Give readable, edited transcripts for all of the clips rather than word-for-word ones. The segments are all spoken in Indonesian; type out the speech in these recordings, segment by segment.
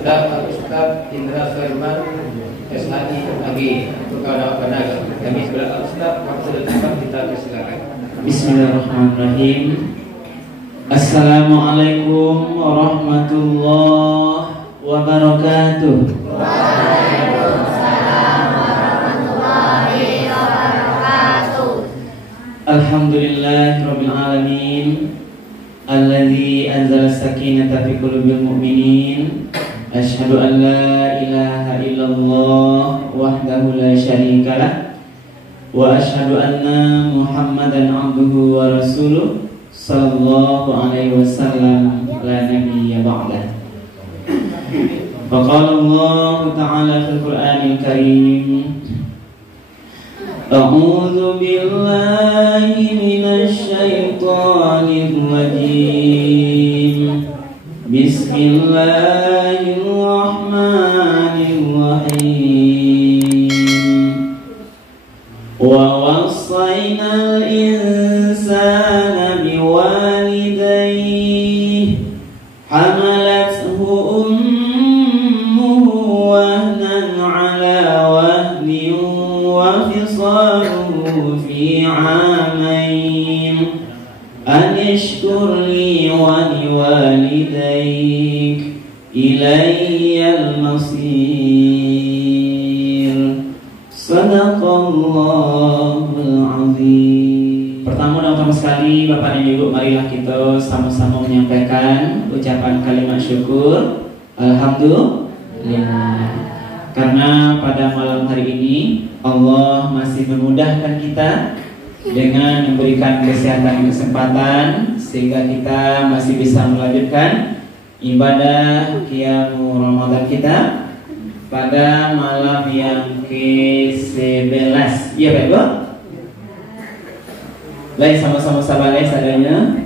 Bapak Ustaz Indra Firman SHI lagi kepada pendagang. Kami sebelah Ustaz waktu datang kita persilakan. Bismillahirrahmanirrahim. Assalamualaikum warahmatullahi wabarakatuh. Waalaikumsalam warahmatullahi wabarakatuh. Alhamdulillahirabbil alamin. Alladzi anzala sakinata fi qulubil mu'minin. Asyhadu an la ilaha illallah wahdahu la syarikalah wa asyhadu anna Muhammadan abduhu wa rasuluh sallallahu alaihi wasallam la nabiyya ba'dah. Wa qala Allah ta'ala fil Qur'anil Karim, A'udzu billahi minasy syaithanir rajim. Bismillahirrahmanirrahim. Wa wassaynal insana biwalidayhi hamalathu ummuhu wahnan 'ala wahnin wa fisaluhu fi 'amayn an ishkur li wa liwalidayk ilayyal masir. Sadaqallahul azim. Pertama sekali Bapak dan Ibu, marilah kita sama-sama menyampaikan ucapan kalimat syukur alhamdulillah, karena pada malam hari ini Allah masih memudahkan kita dengan memberikan kesehatan dan kesempatan sehingga kita masih bisa melanjutkan ibadah qiyamul Ramadan kita pada malam yang ke-11. Iya Pak Ibu? Baik, sama-sama sabarnya sadanya.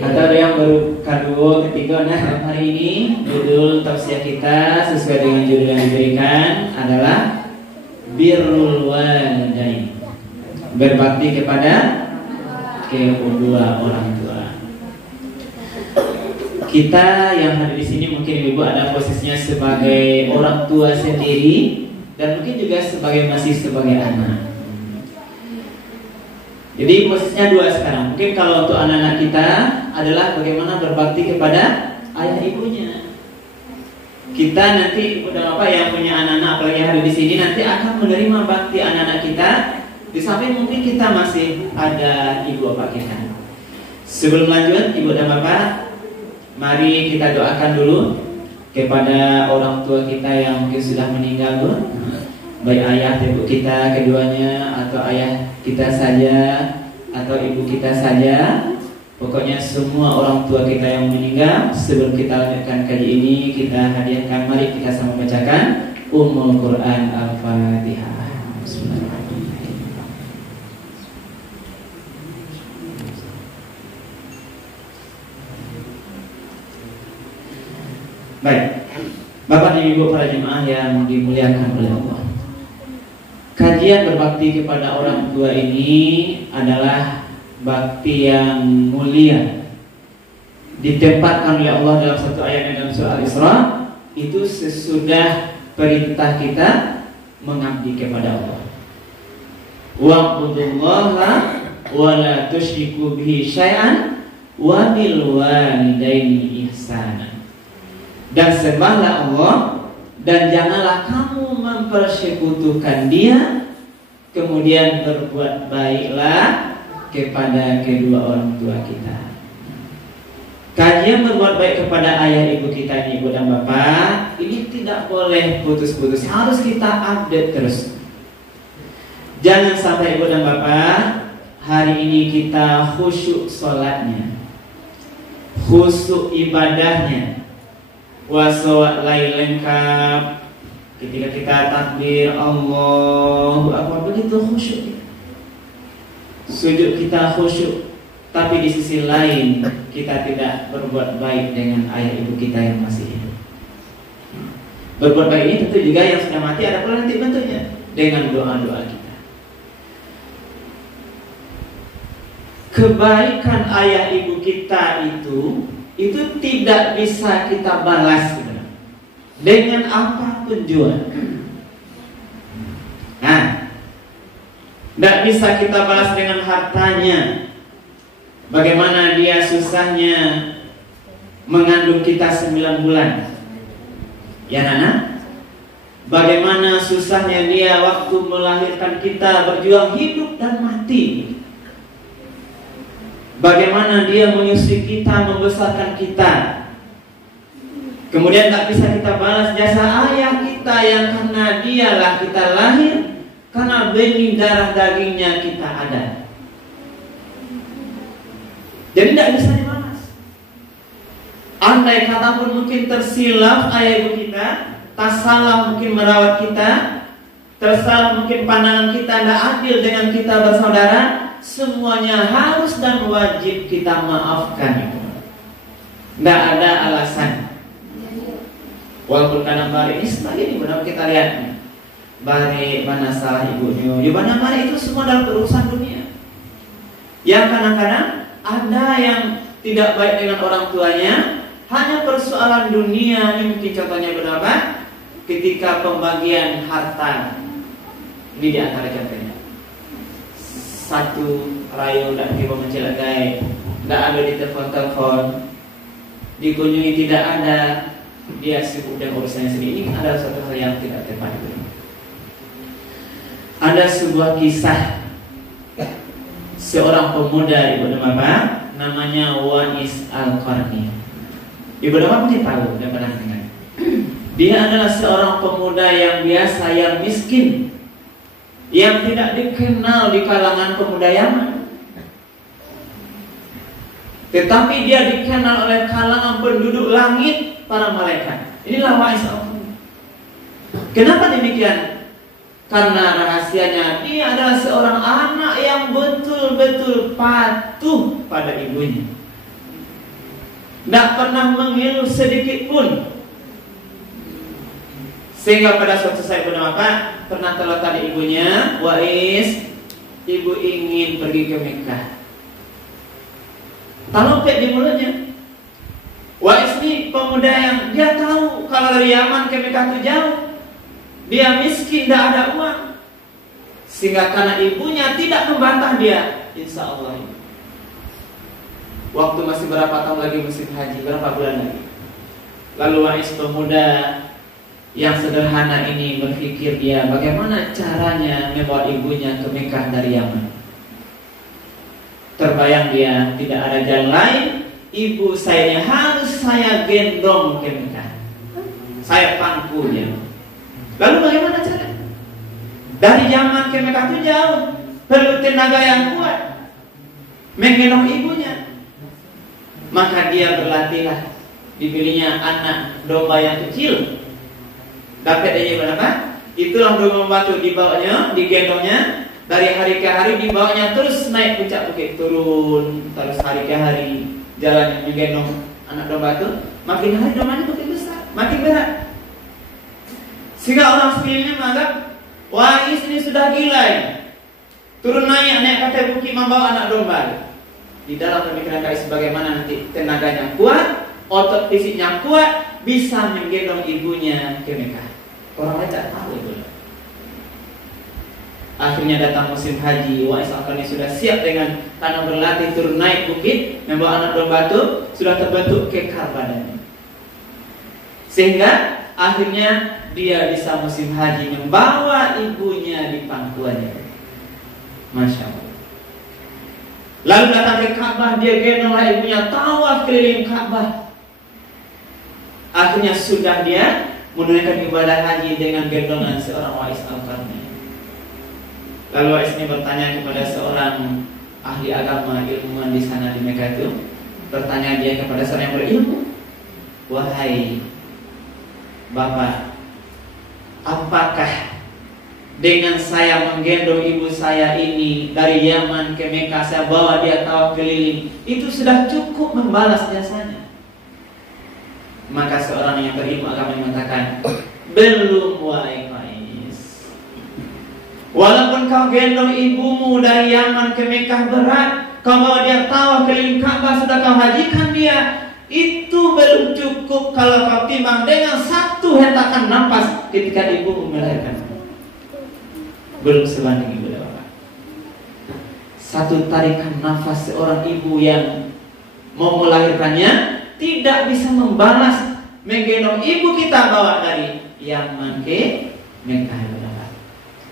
Atau ada yang baru kedua, ketiga. Nah, hari ini judul tausiah kita sesuai dengan judul yang diberikan adalah birrul walidain, berbakti kepada kedua orang tua. Kita yang hadir di sini mungkin Ibu ada posisinya sebagai orang tua sendiri dan mungkin juga masih sebagai anak. Jadi posisinya dua sekarang. Mungkin kalau untuk anak-anak kita adalah bagaimana berbakti kepada ayah ibunya. Kita nanti udah apa yang punya anak-anak apalagi yang hadir di sini nanti akan menerima bakti anak-anak kita. Di samping mungkin kita masih ada ibu bapak kita. Sebelum lanjut Ibu dan Bapak, mari kita doakan dulu kepada orang tua kita yang mungkin sudah meninggal, Bu. Baik ayah ibu kita keduanya, atau ayah kita saja, atau ibu kita saja. Pokoknya semua orang tua kita yang meninggal. Sebelum kita lanjutkan kaji ini, kita hadiahkan, mari kita sama bacakan Ummul Quran Al-Fatihah. Bismillahirrahmanirrahim. Baik, Bapak dan Ibu para jemaah yang dimuliakan oleh Allah, kajian berbakti kepada orang tua ini adalah bakti yang mulia, ditempatkan oleh Allah dalam satu ayat dalam surah Al-Isra, itu sesudah perintah kita mengabdi kepada Allah. Wa'budullaha wa la tusyriku bihi syai'an wa bil walidaini ihsana. Dan sembahlah Allah dan janganlah kamu mempersekutukan Dia, kemudian berbuat baiklah kepada kedua orang tua kita. Kajian berbuat baik kepada ayah ibu kita ini, ibu dan bapak, ini tidak boleh putus-putus, harus kita update terus. Jangan sampai ibu dan bapak hari ini kita khusyuk sholatnya, khusyuk ibadahnya, wasawat lain lengkap, ketika kita takbir Allahu Akbar begitu khusyuk, sujud kita khusyuk, tapi di sisi lain kita tidak berbuat baik dengan ayah ibu kita yang masih hidup. Berbuat baik ini tentu juga yang sudah mati ada pula nanti bentuknya dengan doa-doa kita. Kebaikan ayah ibu kita itu tidak bisa kita balas sebenarnya. dengan apapun jua. Nah, tidak bisa kita balas dengan hartanya. Bagaimana dia susahnya mengandung kita 9 bulan, ya Nana? Bagaimana susahnya dia waktu melahirkan kita, berjuang hidup dan mati. Bagaimana dia menyusui kita, membesarkan kita. Kemudian tak bisa kita balas jasa ayah kita yang karena dialah kita lahir, karena benih darah dagingnya kita ada. Jadi tidak bisa dibalas. Andai kata pun mungkin tersilap ayah ibu kita, tak salah mungkin merawat kita, tersalah mungkin pandangan kita tidak adil dengan kita bersaudara, semuanya harus dan wajib kita maafkan. Tidak ada alasan. Walaupun kadang bari ini sebagai benar kita lihat, bari mana salah ibunya, di mana bari itu semua dalam urusan dunia. Yang kadang-kadang ada yang tidak baik dengan orang tuanya, hanya persoalan dunia. Ini mungkin contohnya berapa? Ketika pembagian harta, ini di antara contohnya. Satu rayu tidak tiba mencelakai, tidak ada di telepon-telepon, dikunjungi tidak ada, dia sibuk dengan urusannya sendiri. Ini adalah suatu hal yang tidak tepat. Ada sebuah kisah seorang pemuda ibu nama namanya Wa'is Al-Qarni. Ibu nama mungkin tahu dan pernah dengar. Dia adalah seorang pemuda yang biasa, yang miskin, yang tidak dikenal di kalangan pemuda Yaman. Tetapi dia dikenal oleh kalangan penduduk langit, para malaikat. Inilah Wa'is Al-Qarni. Kenapa demikian? Karena rahasianya dia adalah seorang anak yang betul-betul patuh pada ibunya. Tidak pernah mengeluh sedikit pun. Sehingga pada suatu saat pernah terletak di ibunya, Wa'is, ibu ingin pergi ke Mekah. Talopet di mulutnya. Wa'is ini pemuda yang dia tahu kalau dari Yaman ke Mekah itu jauh. Dia miskin, tidak ada uang. Sehingga karena ibunya tidak membantah dia, insya Allah. Waktu masih berapa tahun lagi musim haji, berapa bulan lagi. Lalu Wa'is pemuda yang sederhana ini berpikir dia bagaimana caranya membawa ibunya ke Mekah dari Yaman. Terbayang dia tidak ada jalan lain, ibu saya harus saya gendong ke Mekah, saya pangku dia. Lalu bagaimana caranya? Dari Yaman ke Mekah itu jauh, perlu tenaga yang kuat menggendong ibunya. Maka dia berlatihlah, dipilihnya anak domba yang kecil. Dapat aja berapa? Itulah domba batu dibawanya, digendongnya. Dari hari ke hari dibawanya terus naik puncak bukit, turun terus hari ke hari jalan digendong anak domba itu. Makin hari dombanya makin besar, makin berat. Sehingga orang sekelilingnya menganggap Wa'is ini sudah gila ya. Turun naik kata bukit membawa anak domba. Di dalam pemikiran Wa'is bagaimana nanti tenaganya kuat, otot fisiknya kuat, bisa menggendong ibunya ke Mekah. Orang lain tak tahu itu. Akhirnya datang musim haji, Wa'is Al-Qarni sudah siap dengan karena berlatih turun naik bukit, membawa anak domba itu sudah terbentuk kekar badannya. Sehingga akhirnya dia bisa musim haji membawa ibunya di pangkuannya. Masya Allah. Lalu datang ke Ka'bah, dia gendonglah ibunya tawaf keliling Ka'bah. Akhirnya sudah dia menunaikan ibadah haji dengan gendongan seorang Wa'is Al-Qarni. Lalu Wa'is ini bertanya kepada seorang ahli agama, ilmuwan di sana di Mekah itu. Bertanya dia kepada seorang yang berilmu, wahai Bapak, apakah dengan saya menggendong ibu saya ini dari Yaman ke Mekah, saya bawa dia tawaf keliling, itu sudah cukup membalas jasanya? Maka seorang yang berilmu agama mengatakan, belum wahai Wa'is. Walaupun kau gendong ibumu dari Yaman ke Mekah berat, kau bawa dia tawaf keliling Ka'bah, sudah kau hajikan dia, itu belum cukup kalau kau timbang dengan 1 ketika ibu melahirkan. Belum sebanding ibu dan bapak. Satu tarikan nafas seorang ibu yang mau melahirkannya tidak bisa membalas menggendong ibu kita bawa dari Yaman ke Mekah.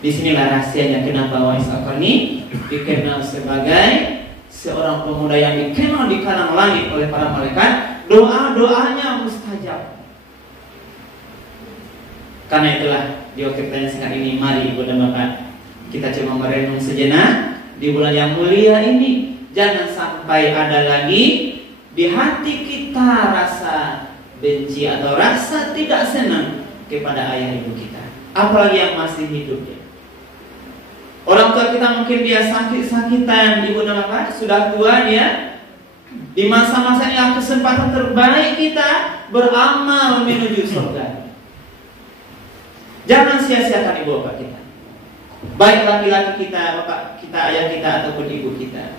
Disinilah rahasianya kenapa Wais Al-Qarni dikenal sebagai seorang pemuda yang dikenal di kalangan langit oleh para malaikat. Doa-doanya mustajab. Karena itulah di waktu kita yang singkat ini, mari ibu dan bapak kita coba merenung sejenak di bulan yang mulia ini. Jangan sampai ada lagi di hati kita rasa benci atau rasa tidak senang kepada ayah ibu kita, apalagi yang masih hidup ya. Orang tua kita mungkin dia sakit-sakitan, ibu dan bapak sudah tua dia. Di masa-masa yang kesempatan terbaik kita beramal menuju surga. Jangan sia-siakan ibu bapak kita, baik laki-laki kita, bapak kita, ayah kita ataupun ibu kita.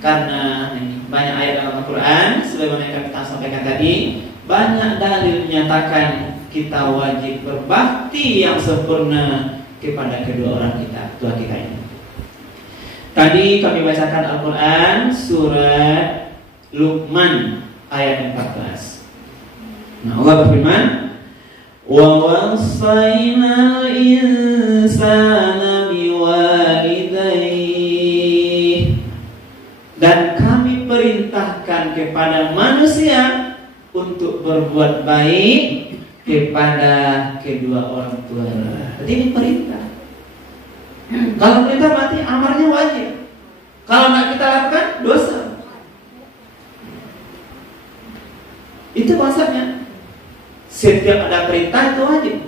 Karena ini banyak ayat dalam Al-Quran, sebagaimana yang kita sampaikan tadi, banyak dalil menyatakan kita wajib berbakti yang sempurna kepada kedua orang kita, tua kita ini. Tadi kami bacakan Al-Quran surat Luqman ayat 14. Nah, Allah berfirman, wa wasainal insana biwalidayhi, dan kami perintahkan kepada manusia untuk berbuat baik kepada kedua orang tuanya. Jadi ini perintah. Kalau perintah berarti amarnya wajib. Kalau tidak kita lakukan dosa. Itu konsepnya. Setiap ada perintah itu wajib.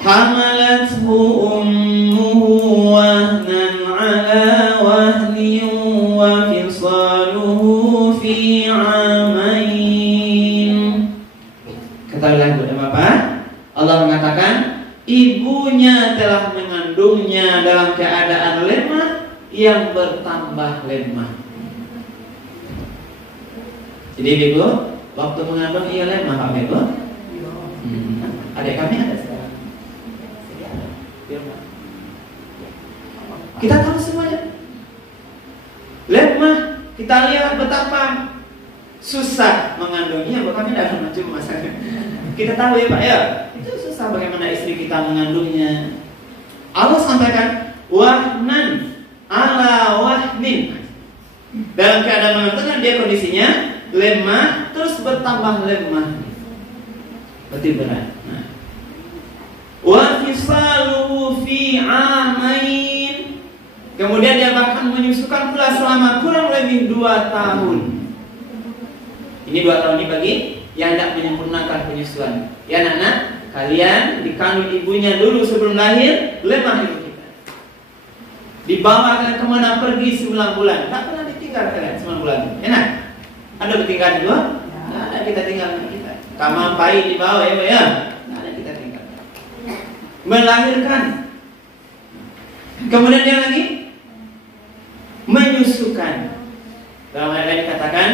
Hamalathu ummuhu wahnan ala wahnin wa fisaluhu fi amain. Ketahuilah ibu dan bapak, Allah mengatakan ibunya telah mengandungnya dalam keadaan lemah yang bertambah lemah. Jadi ibu, waktu mengandung ia lemah Pak Ibu. Adik kami ada sekarang. Kita tahu semuanya. Lemah, kita lihat betapa susah mengandungnya, bukan kami tidak maju masalah. Kita tahu ya Pak ya, itu susah bagaimana istri kita mengandungnya. Allah sampaikan wahnan ala wahnin. Dalam keadaan mengandungnya dia kondisinya lemah terus bertambah lemah. Berarti berat. Nah. Wa fisaluhu fi amain. Kemudian dia bahkan menyusukan pula selama kurang lebih 2 tahun. Ini 2 tahun ini bagi yang tidak menyempurnakan penyusuan. Ya anak-anak, kalian dikandung ibunya dulu sebelum lahir, lemah ibu kita. Dibawa kalian kemana pergi 9 bulan. Tak pernah ditinggal kalian 9 bulan. Enak? Ada bertinggal juga? Tidak ada, kita tinggalkan kita. Kamar bayi dibawa ya, ya. Tidak ada, kita tinggal. Melahirkan. Kemudian dia lagi menyusukan. Dalam ayat lain dikatakan,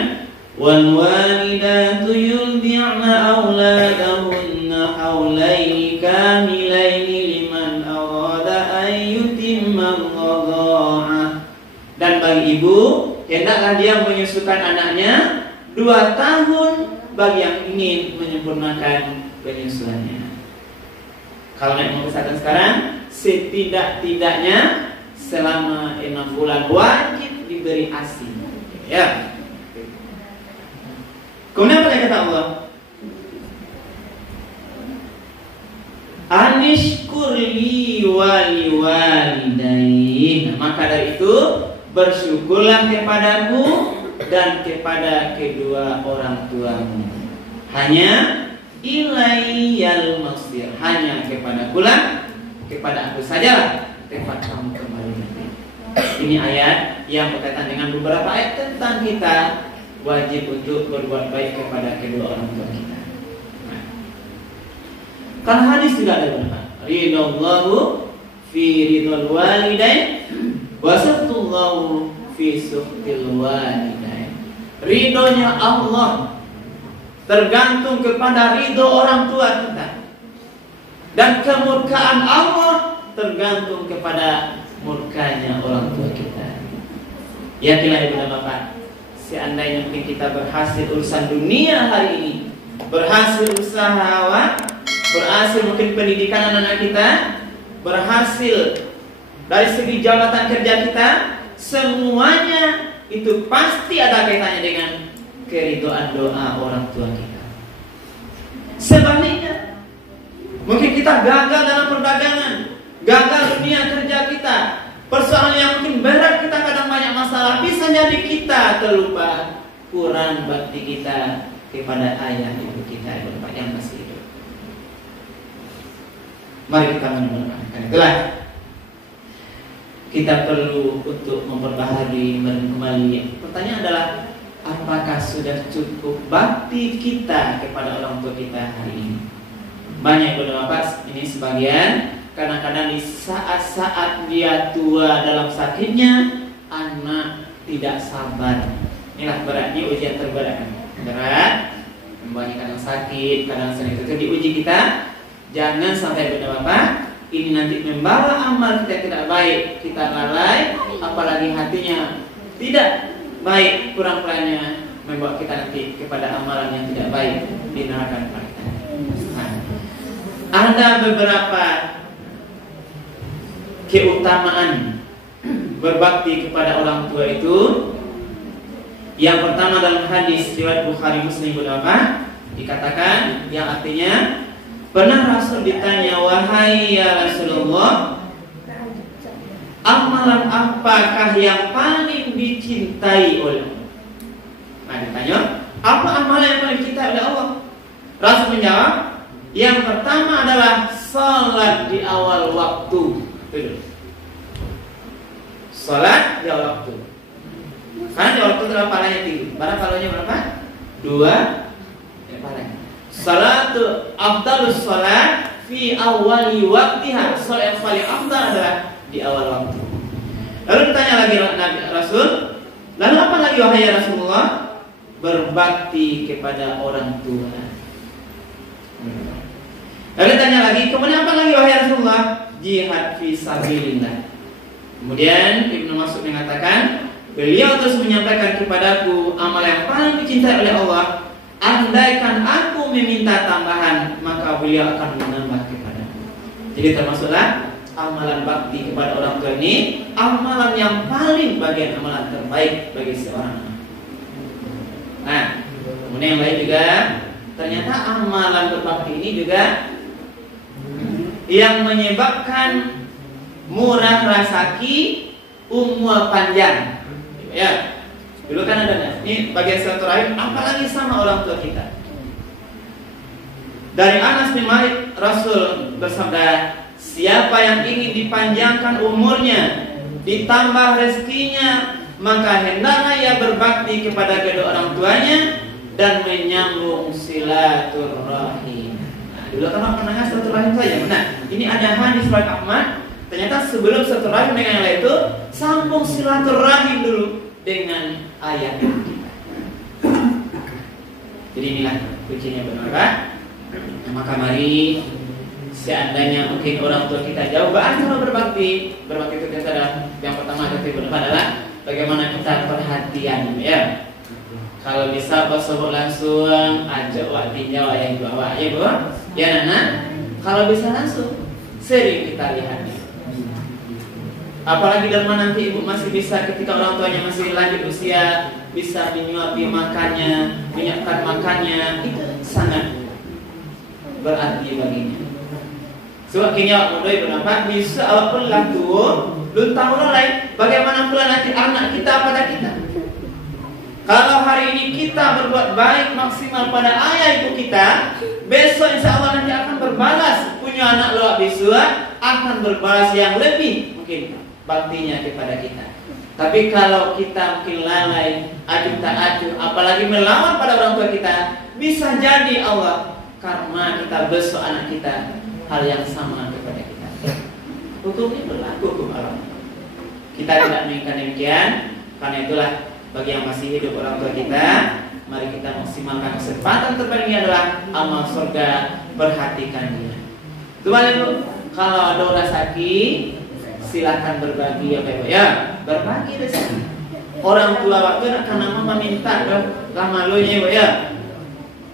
wal walidatu yurdi'na auladahunna haulaini kamilaini liman arada an yutimma ar-radha'ah. Dan bagi ibu, hendaklah dia menyusukan anaknya 2 tahun bagi yang ingin menyempurnakan penyusuannya. Kalau naik membesarkan sekarang, setidak-tidaknya selama 6 bulan wajib diberi ASI. Ya. Kemudian apa kata Allah? Anishkurli wali walidayhi. Maka dari itu bersyukurlah kepadaku dan kepada kedua orang tuamu. Hanya ilaiyal masir, hanya kepadaku lah, kepada aku sajalah tempat kamu kembali nanti. Ini ayat yang berkaitan dengan beberapa ayat tentang kita wajib untuk berbuat baik kepada kedua orang tua kita. Nah, kalau hadis juga ada benar. Ridallahu fi ridal walidain wa sakhtullahu fi sukhtil walidain. Ridhonya Allah tergantung kepada ridho orang tua kita. Dan kemurkaan Allah tergantung kepada murkanya orang tua kita. Yakinlah ibu dan bapak, seandainya mungkin kita berhasil urusan dunia hari ini, berhasil usaha, berhasil mungkin pendidikan anak-anak kita, berhasil dari segi jabatan kerja kita, semuanya itu pasti ada kaitannya dengan keridhaan doa orang tua kita. Sebaliknya, mungkin kita gagal dalam perdagangan, gagal dunia kerja kita, persoalan yang mungkin berat, kita kadang banyak masalah, bisa jadi kita terlupa, kurang bakti kita kepada ayah ibu kita yang masih hidup. Mari kita mendoakan. Itulah kita perlu untuk memperbaharui kembali. Pertanyaan adalah, apakah sudah cukup bakti kita kepada orang tua kita hari ini? Banyak beberapa ini sebagian kadang-kadang di saat-saat dia tua dalam sakitnya, anak tidak sabar. Inilah beratnya ujian terberat. Berat, banyak kadang sakit, kadang sering itu diuji kita. Jangan sampai beberapa ini nanti membawa amal kita tidak baik, kita lalai, apalagi hatinya tidak baik, kurang pelannya membawa kita nanti kepada amalan yang tidak baik di neraka kita. Ada beberapa keutamaan berbakti kepada orang tua itu. Yang pertama dalam hadis riwayat Bukhari Muslim beberapa dikatakan, yang artinya pernah Rasul ditanya, wahai ya Rasulullah, amalan apakah yang paling dicintai oleh Allah? Nah ditanya, apa amalan yang paling dicintai oleh Allah? Rasul menjawab, yang pertama adalah salat di awal waktu. Salat di awal waktu. Karena di awal waktu adalah pahalanya tinggi. Berapa pahalanya berapa? 2 pahalanya. Salatu afdalus salat fi awali waktiha. Salat yang paling afdal adalah di awal waktu. Lalu ditanya lagi Nabi Rasul, lalu apa lagi wahai ya Rasulullah? Berbakti kepada orang tua. Lalu ditanya lagi, kemudian apa lagi wahai Rasulullah? Jihad fi sabilillah. Kemudian Ibnu Mas'ud mengatakan, beliau terus menyampaikan kepadaku amal yang paling dicintai oleh Allah. Andaikan aku meminta tambahan, maka beliau akan menambah kepadaku. Jadi termasuklah amalan bakti kepada orang tua ini amalan yang paling bagian amalan terbaik bagi seorang anak. Nah, kemudian yang lain juga, ternyata amalan berbakti ini juga yang menyebabkan murah rezeki, umur panjang. Ya. Dulu kan ada ini bagian silaturahim, apalagi sama orang tua kita. Dari Anas bin Malik, Rasul bersabda, siapa yang ingin dipanjangkan umurnya, ditambah rezekinya, maka hendaklah ia berbakti kepada kedua orang tuanya dan menyambung silaturahim. Nah, dulu kan pernah silaturahim saja. Nah, ini ada hadis riwayat Ahmad. Ternyata sebelum silaturahim dengan yang lain itu, sambung silaturahim dulu dengan ayat kita. Jadi inilah kuncinya benar. Maka mari, seandainya mungkin orang tua kita jauh, kalau berbakti itu kita adalah yang pertama adalah bagaimana kita perhatian, ya. Kalau bisa sebut langsung ajak waktinya yang bawa, ya bu, ya nana. Kalau bisa langsung, sering kita lihatnya. Apalagi dalam nanti ibu masih bisa ketika orang tuanya masih lanjut usia, bisa menyuapi makannya, menyiapkan makannya, itu sangat berarti baginya. Sebab kini awak muda ibu nampak bisa awak pun lah tua, belum tahu lain bagaimana pula nanti anak kita pada kita. Kalau hari ini kita berbuat baik maksimal pada ayah ibu kita, besok insya Allah nanti akan berbalas. Punya anak luar biasa akan berbalas yang lebih mungkin baktinya kepada kita. Tapi kalau kita mungkin lalai, acuh tak acuh, apalagi melawan pada orang tua kita, bisa jadi Allah karena kita besok anak kita hal yang sama kepada kita. Hukumnya berlaku hukum Allah. Kita tidak menginginkan demikian. Karena itulah bagi yang masih hidup orang tua kita, mari kita maksimalkan kesempatan terbaiknya adalah amal surga, perhatikan dia. Kembali Bu, kalau ada orang sakit, silakan berbagi apa ya, berbagi rezeki. Orang tua waktu nak karena mama minta lah malunya Bu ya.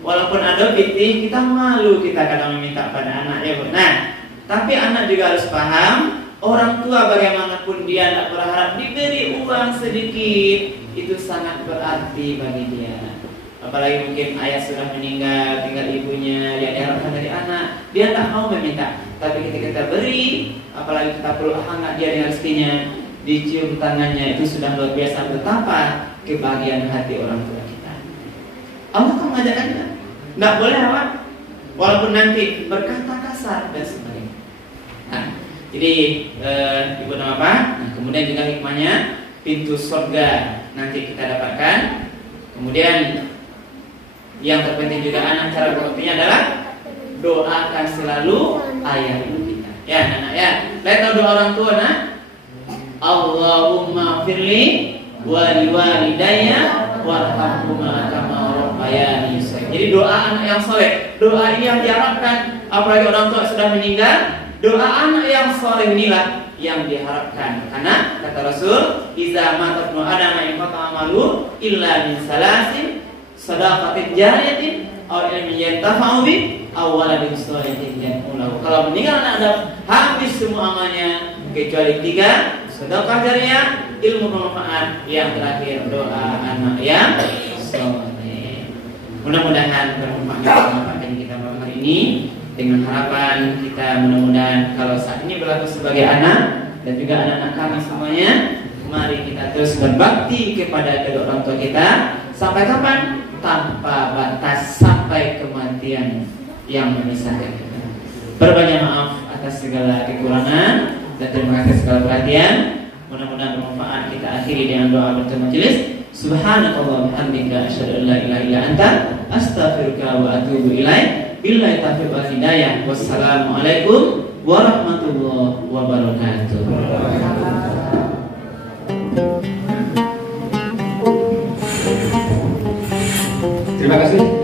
Walaupun ada fitih, kita malu kita kadang meminta pada anaknya Bu. Nah, tapi anak juga harus paham, orang tua bagaimanapun dia tidak berharap diberi uang sedikit, itu sangat berarti bagi dia. Apalagi mungkin ayah sudah meninggal, tinggal ibunya, yang diharapkan dari anak, dia tidak mau meminta. Tapi ketika kita beri, apalagi kita perlu hangat dia dengan rezekinya, dicium tangannya, itu sudah luar biasa betapa kebahagiaan hati orang tua kita. Allah kan mengajarkannya, tidak boleh apa? Walaupun nanti berkata kasar dan sebagainya. Nah, jadi ibu nama apa? Nah, kemudian juga hikmahnya pintu surga nanti kita dapatkan. Kemudian yang terpenting juga anak cara berbaktinya adalah doakan selalu ayah ibu kita. Ya anak ya, lihat doa orang tua nak. Allahumma firli wa liwalidayya warhamhuma kama rabbayani shaghira. Jadi doa anak yang soleh, doa ini yang diharapkan. Apalagi orang tua sudah meninggal, doa anak yang soleh inilah yang diharapkan. Karena kata Rasul, "Iza mata ibnu Adam inqata amalu illa min salasin, sadaqatin jariyatin, aw ilmin yantafa'u bih, aw waladin shalihin yad'u lahu." Kalau meninggal anak Adam, habis semua amalnya kecuali 3, sedekah jariyah, ilmu bermanfaat, yang terakhir doa anak yang soleh. Mudah-mudahan bermanfaat kita malam hari ini. Dengan harapan kita mudah-mudahan kalau saat ini berlaku sebagai anak dan juga anak-anak kami semuanya, mari kita terus berbakti kepada kedua orang tua kita sampai kapan? Tanpa batas, sampai kematian yang memisahkan kita. Berbanyak maaf atas segala kekurangan dan terima kasih segala perhatian. Mudah-mudahan bermanfaat. Kita akhiri dengan doa bertemu majelis. Subhanakallah bihamdika asyhadu an la ilaha illa anta astaghfiruka wa atubu ilaik. Billahi taufiq wal hidayah. Wassalamualaikum warahmatullahi wabarakatuh. Terima kasih.